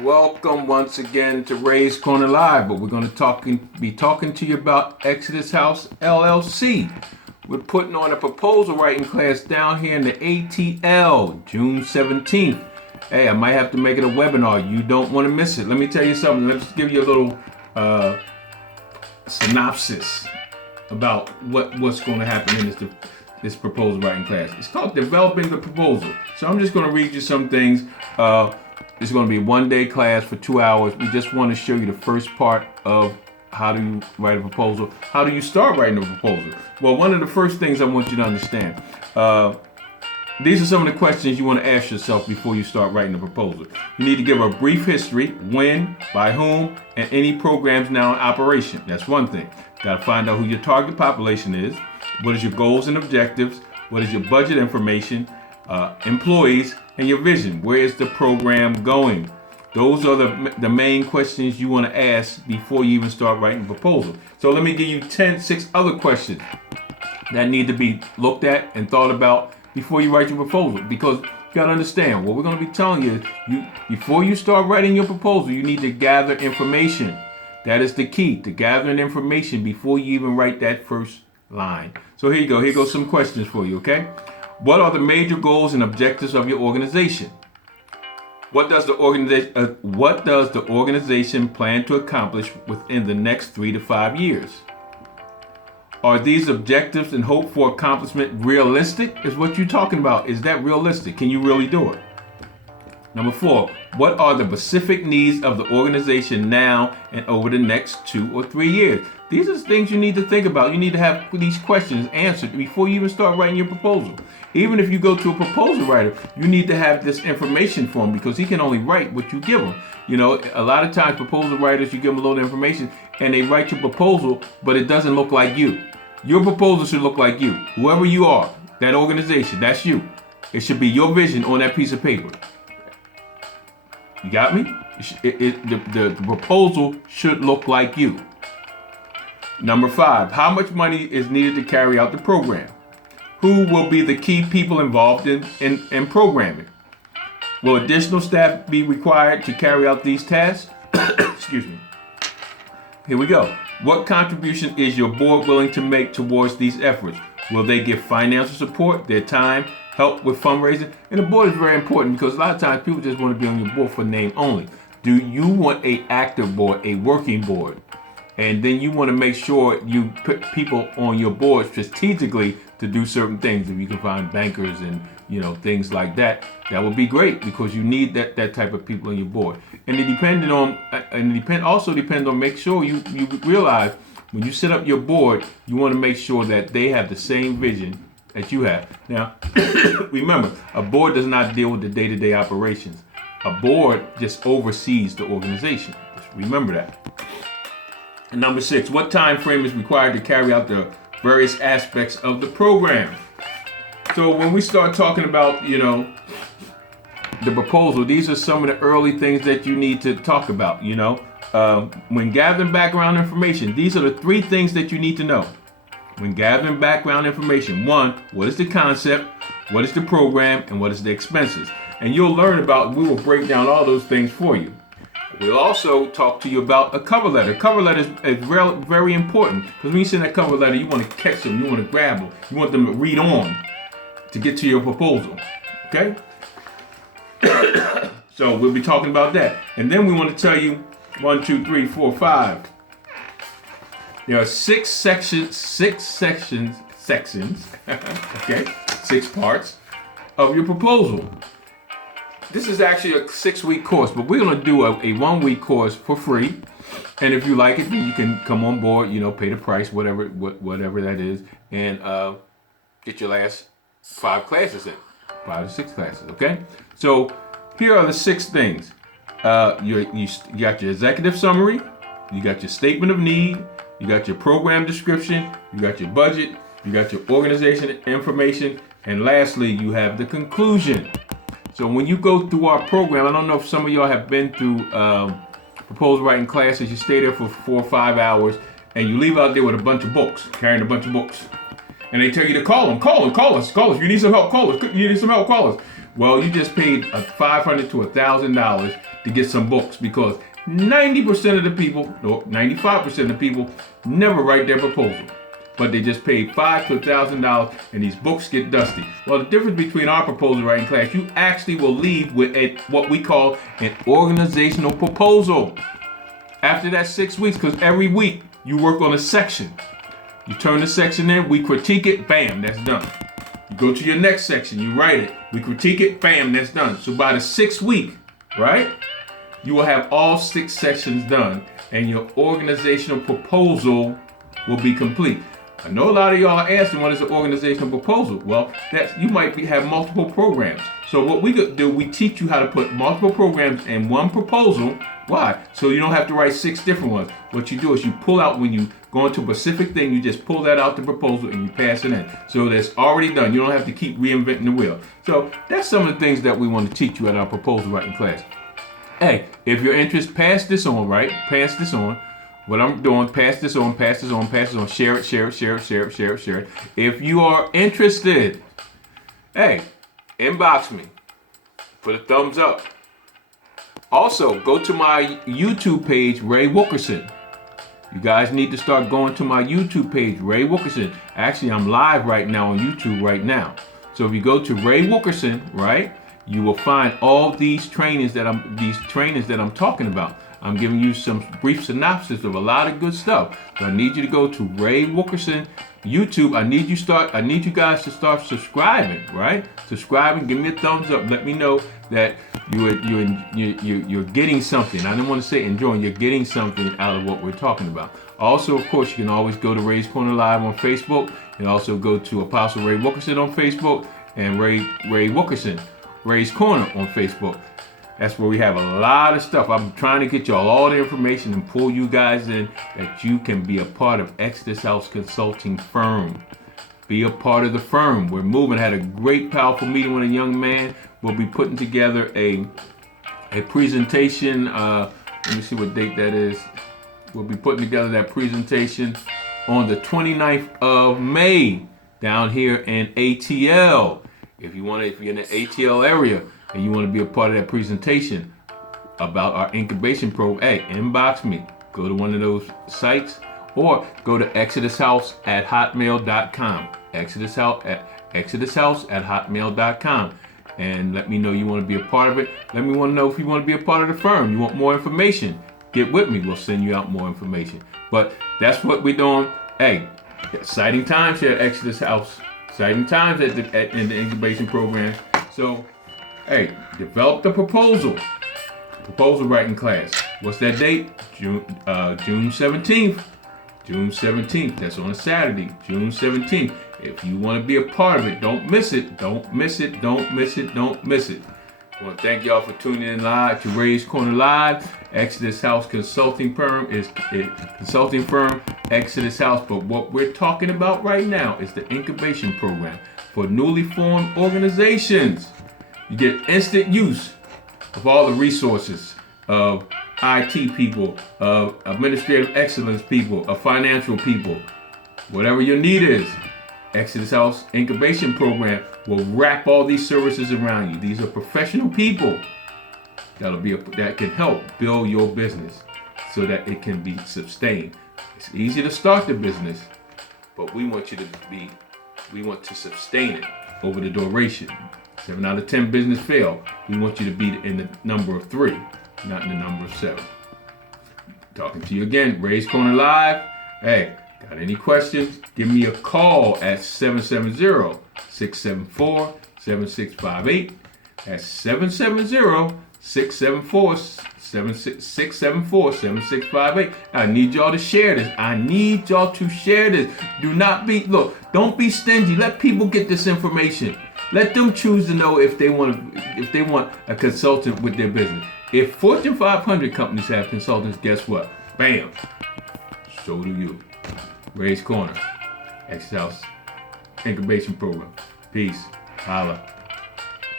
Welcome once again to Ray's Corner Live, but we're going to be talking to you about Exodus House LLC. We're putting on a proposal writing class down here in the ATL, June 17th. Hey, I might have to make it a webinar. You don't want to miss it. Let me tell you something. Let's give you a little synopsis about what's going to happen in this proposal writing class. It's called Developing the Proposal. So I'm just going to read you some things. It's going to be a one-day class for 2 hours. We just want to show you the first part of how do you write a proposal. How do you start writing a proposal? Well, one of the first things I want you to understand, these are some of the questions you want to ask yourself before you start writing a proposal. You need to give a brief history, when, by whom, and any programs now in operation. That's one thing. Got to find out who your target population is, what is your goals and objectives, what is your budget information, employees, and your vision. Where is the program going? Those are the main questions you want to ask before you even start writing a proposal. So let me give you 6 other questions that need to be looked at and thought about before you write your proposal. Because you got to understand, what we're going to be telling you is, before you start writing your proposal, you need to gather information. That is the key, to gathering information before you even write that first line. So here you go. Here goes some questions for you, okay? What are the major goals and objectives of your organization? What does the organization plan to accomplish within the next 3 to 5 years? Are these objectives and hope for accomplishment realistic? Is what you're talking about. Is that realistic? Can you really do it? Number 4, what are the specific needs of the organization now and over the next 2 or 3 years? These are things you need to think about. You need to have these questions answered before you even start writing your proposal. Even if you go to a proposal writer, you need to have this information for him, because he can only write what you give him. You know, a lot of times proposal writers, you give them a load of information and they write your proposal, but it doesn't look like you. Your proposal should look like you. Whoever you are, that organization, that's you. It should be your vision on that piece of paper. You got me? The proposal should look like you. Number 5, how much money is needed to carry out the program? Who will be the key people involved in programming? Will additional staff be required to carry out these tasks? Excuse me. Here we go. What contribution is your board willing to make towards these efforts? Will they give financial support, their time, help with fundraising? And the board is very important, because a lot of times people just want to be on your board for name only. Do you want an active board, a working board? And then you want to make sure you put people on your board strategically to do certain things. If you can find bankers and things like that, that would be great, because you need that type of people on your board. And it also depends on, make sure you realize when you set up your board, you want to make sure that they have the same vision that you have. Now, remember, a board does not deal with the day-to-day operations. A board just oversees the organization. Just remember that. And number 6, what time frame is required to carry out the various aspects of the program? So when we start talking about, the proposal, these are some of the early things that you need to talk about. When gathering background information, these are the 3 things that you need to know. When gathering background information, 1, what is the concept, what is the program, and what is the expenses? And you'll learn about, we will break down all those things for you. We'll also talk to you about a cover letter. Cover letter is very important, because when you send that cover letter, you want to catch them, you want to grab them, you want them to read on to get to your proposal. Okay? So we'll be talking about that. And then we want to tell you 1, 2, 3, 4, 5. There are 6 sections, okay? 6 parts of your proposal. This is actually a 6-week course, but we're going to do a 1-week course for free. And if you like it, then you can come on board, pay the price, whatever that is, and get your last 5 classes in, 5 to 6 classes, okay? So here are the 6 things. You got your executive summary, you got your statement of need, you got your program description, you got your budget, you got your organization information, and lastly, you have the conclusion. So when you go through our program, I don't know if some of y'all have been through proposal writing classes. You stay there for 4 or 5 hours, and you leave out there with a bunch of books, carrying a bunch of books. And they tell you to call us. You need some help, call us. Well, you just paid $500 to $1,000 to get some books because 90% of the people, or 95% of the people, never write their proposal. But they just paid $500 to $1,000 and these books get dusty. Well, the difference between our proposal writing class, you actually will leave with what we call an organizational proposal. After that 6 weeks, because every week you work on a section. You turn the section in, we critique it, bam, that's done. You go to your next section, you write it, we critique it, bam, that's done. So by the 6th week, right, you will have all 6 sections done and your organizational proposal will be complete. I know a lot of y'all are asking what is an organizational proposal. Well, you might have multiple programs. So what we do, we teach you how to put multiple programs in one proposal. Why? So you don't have to write 6 different ones. What you do is you pull out, when you go into a specific thing, you just pull that out the proposal and you pass it in. So that's already done. You don't have to keep reinventing the wheel. So that's some of the things that we want to teach you at our proposal writing class. Hey, if you're interested, pass this on, right? Pass this on. What I'm doing, pass this on, share it. If you are interested, hey, inbox me. Put a thumbs up. Also, go to my YouTube page, Ray Wilkerson. You guys need to start going to my YouTube page, Ray Wilkerson. Actually, I'm live right now on YouTube right now. So if you go to Ray Wilkerson, right, you will find all these trainings that I'm talking about. I'm giving you some brief synopsis of a lot of good stuff. So I need you to go to Ray Wilkerson YouTube. I need you guys to start subscribing, right? Subscribing, give me a thumbs up. Let me know that you're getting something. I didn't want to say enjoying. You're getting something out of what we're talking about. Also, of course, you can always go to Ray's Corner Live on Facebook, and also go to Apostle Ray Wilkerson on Facebook and Ray Wilkerson, Ray's Corner on Facebook. That's where we have a lot of stuff. I'm trying to get y'all all the information and pull you guys in that you can be a part of Exodus House Consulting Firm. Be a part of the firm. We're moving. Had a great, powerful meeting with a young man. We'll be putting together a presentation. Let me see what date that is. We'll be putting together that presentation on the 29th of May down here in ATL. If you're in the ATL area and you want to be a part of that presentation about our incubation program, hey, inbox me. Go to one of those sites or go to exodushouse@hotmail.com. exodushouse@hotmail.com. And let me know you want to be a part of it. Let me know if you want to be a part of the firm. You want more information, get with me. We'll send you out more information. But that's what we're doing. Hey, exciting times here at Exodus House. Exciting times in the incubation program. So, hey, develop the proposal writing class. What's that date? June 17th. June 17th. That's on a Saturday. June 17th. If you want to be a part of it, don't miss it. Don't miss it. Don't miss it. Don't miss it. I want to thank y'all for tuning in live to Ray's Corner Live. Exodus House Consulting Firm is consulting firm Exodus House. But what we're talking about right now is the incubation program for newly formed organizations. You get instant use of all the resources of IT people, of administrative excellence people, of financial people. Whatever your need is, Exodus House Incubation Program will wrap all these services around you. These are professional people that can help build your business so that it can be sustained. It's easy to start the business, but we want to sustain it over the duration. 7 out of 10 business fail. We want you to be in the number of 3, not in the number of 7. Talking to you again, Ray's Corner Live. Hey, got any questions? Give me a call at 770-674-7658. That's 770-674-7658. I need y'all to share this. Don't be stingy. Let people get this information. Let them choose to know if they want a consultant with their business. If Fortune 500 companies have consultants, guess what? Bam. So do you. Ray's Corner, Exodus House Incubation Program. Peace. Holla.